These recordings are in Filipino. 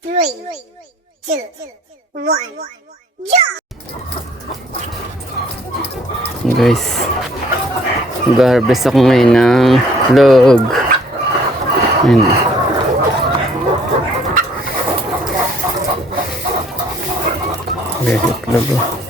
Three, two, one, jump! Guys, mag-harvest ako ngayon ng log. Ayun. Guys, itlog.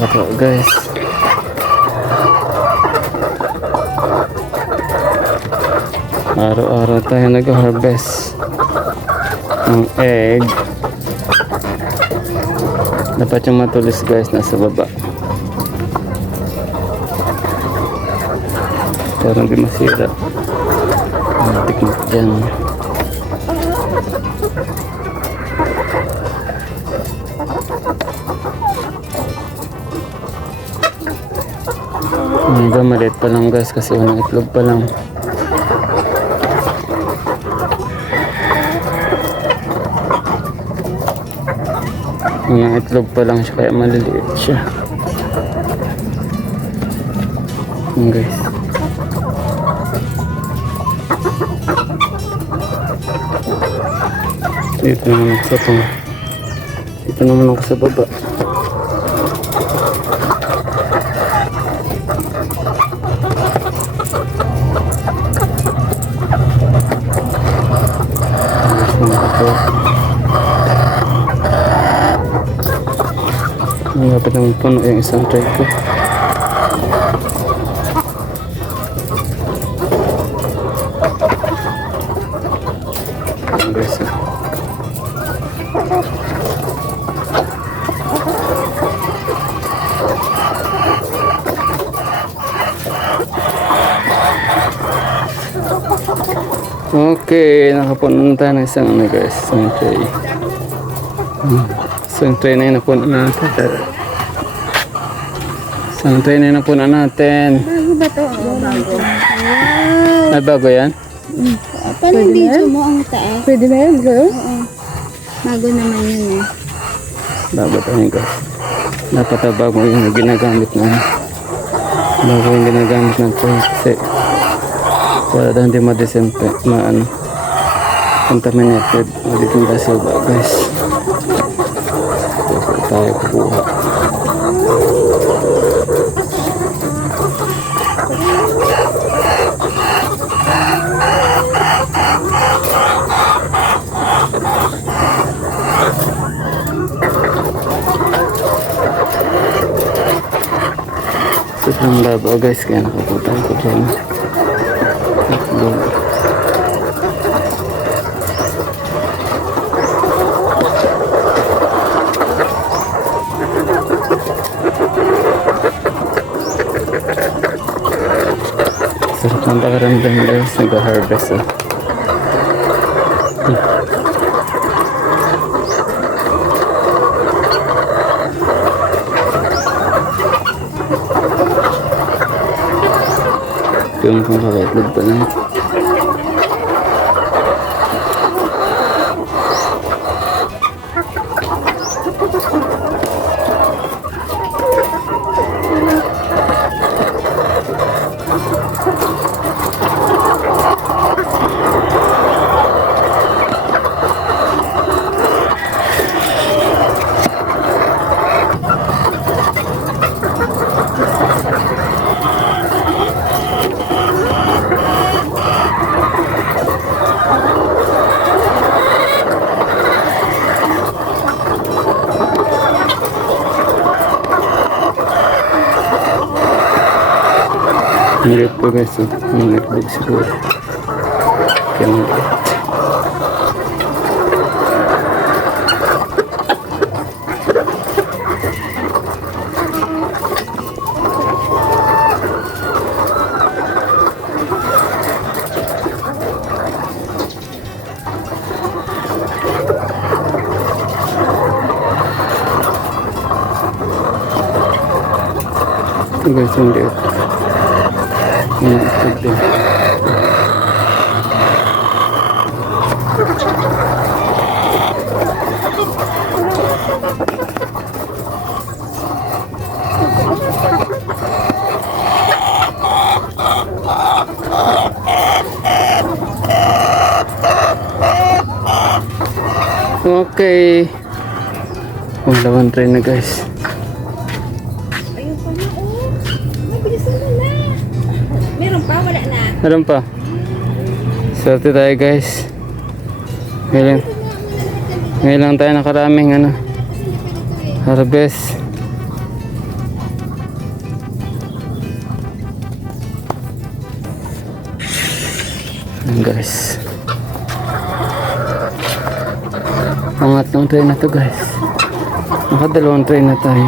Kato guys, araw-araw tayo nag-harvest ng egg. Dapat yung matulis guys nasa baba para hindi masira. Tikmat dyan. Hanggang maliit pa lang guys kasi unang itlog pa lang. Unang itlog pa lang siya kaya maliliit siya. Ayan guys. Dito naman ako sa pang. Dito naman ako sa baba. Malapit naman puno yung isang tray ko. Ayan guys. Okay, nakapuno na tayo ng isang ano guys, isang tray. Isang tray na yun napuno natin. Isang tray na yun napuno natin. Bago ba ito? Bago. Ay, bago yan? Paano video mo ang taas? Pwede na yan, bro? Oo. Bago naman yun eh. Bago tayo guys. Dapat bago yung ginagamit na. Bago yung ginagamit ng tray kasi para daw hindi contaminated. Dito yung gasaba guys. Dito tayo kukuha. Sobrang labo guys kaya nakapunta ko dyan. Sarap ng pakaramdam guys, nag-harvest Yung kung kakaitlog pa lang. Maliit po guys. Mga itlog siguro. Kaya maliit. Ito guys, yung liit. Yung itlog din. Okay. Panglawan try na guys. Ayun pa na, oh. Mabilisan mo na. Meron pa, wala na. Meron pa. Swerte tayo guys. Ngayon lang tayo nakaraming ano. Harvest. Ayan guys. Pangatlong try na to guys. Nakadalawang try na tayo.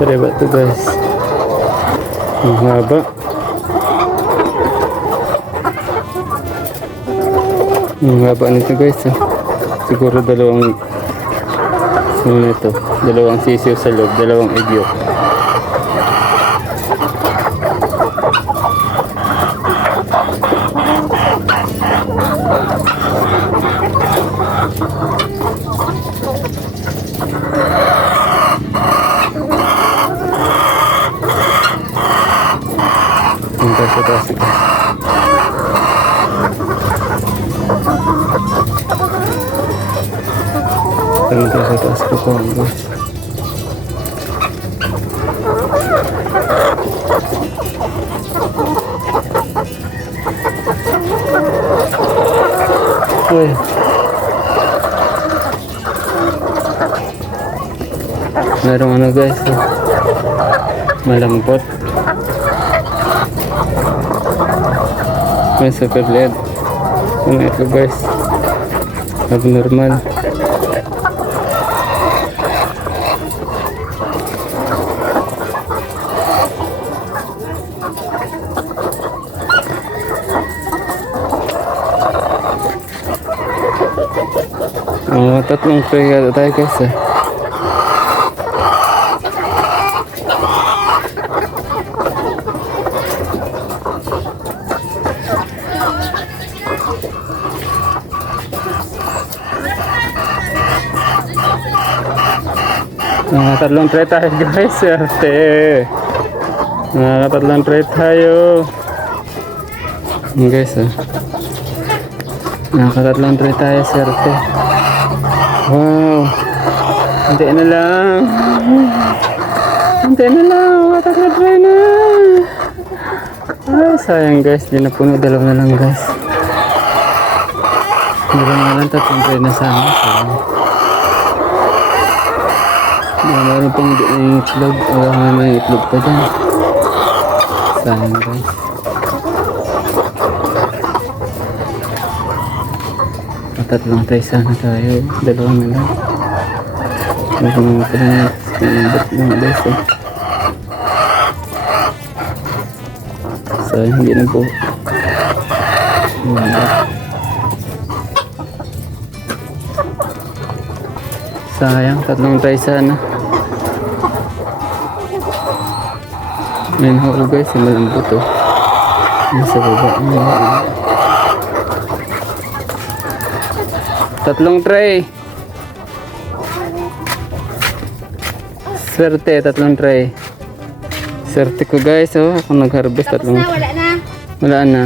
Sariwa to guys. Ang haba. Ang haba nito guys. Siguro dalawang dalawang sisiw sa loob, dalawang egg yolk. Sa taas guys. Sa taas ko po guys. Uy. Merong ano guys. Malambot. May super LED. Ano ito guys? Abnormal. Tatlong tray tayo guys eh. Tatlong tray tayo guys, swerte. Tatlong tray tayo. Guys tatlong tray tayo, swerte. Wow. Hindi na lang. Tatlong tray na. Ay, sayang guys, di na puno, dalawa na lang guys. Meron na lang tatlong tray na sana. Meron pang itlog. May itlog pa dyan. Sayang guys. Tatlong try sana tayo. Dalawang na lang. Meron mga pinabot lang guys eh. Sayang, hindi na po. Sayang, tatlong try sana. May nahuli guys, yung malambot oh. Nasa baba. Tatlong tray. Swerte, tatlong tray. Swerte ko guys, oh. Ako nag-harvest Tapos tatlong. na, wala na. Wala na.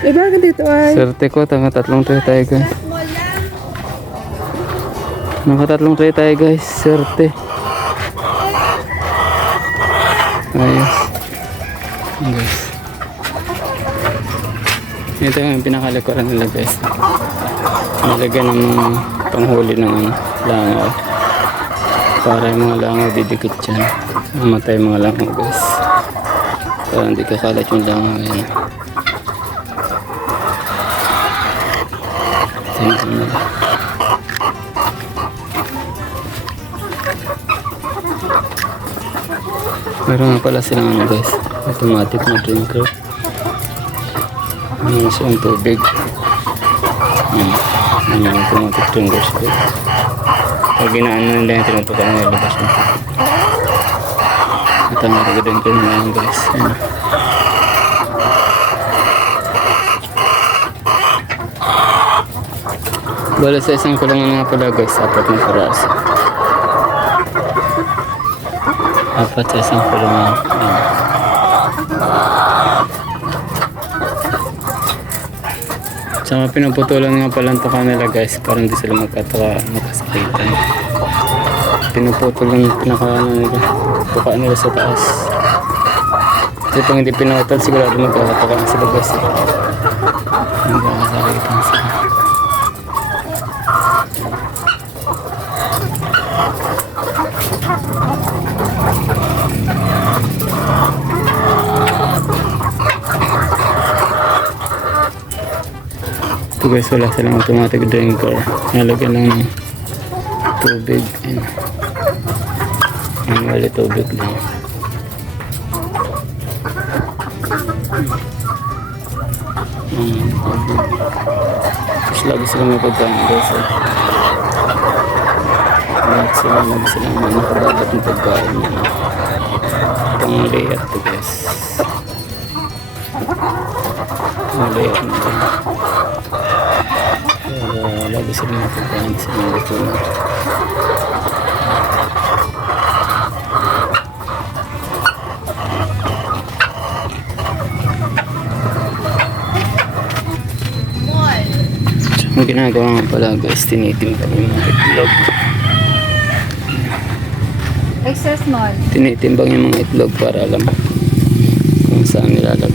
Iba ka dito ay. Swerte ko, tatlong tray tayo guys. Small lang. Nakatatlong tray tayo guys. Swerte. Ayos. Guys. Ito yung pinakalikuran nila guys. Nalagyan ng mga panghuli ng ano, langaw. Para yung mga langaw didikit dyan. Mamatay yung mga langaw guys. Para hindi kakalat yung langaw. Ayan. Tingnan nila. Meron nga pala silang ano guys. Automatic na drinker. Ano siyang tubig. Yan. Yan yung automatic drinker siya. Pag ginaan nila yung tinutukan na ilabas mo. Ito ang drinker nila yan guys. Yan. Bala sa isang kulungan nga pala guys. 4 na piraso. 4 sa isang kulungan. Yan. Saka pinuputulan nga pala ang tuka nila guys para hindi sila magkasakitan. Pinuputulan yung tuka nila sa taas. Kasi pag hindi pinutol sigurado magkakatukaan sila guys. Magkakasakitan sila. Ito guys, wala silang automatic drinker. Nalagyan lang ng tubig. Ayan, wala tubig lang. Tapos lagi silang may pagkain guys. Lagi silang may nakadapat ng pagkain. Itong layout to guys. Ang layout nito. Lagi sila matagpahan sa mga ito na. Ang ginagawa nga pala guys, tinitimbang yung mga itlog. Extra small. Tinitimbang yung mga itlog para alam kung saan nilalagay.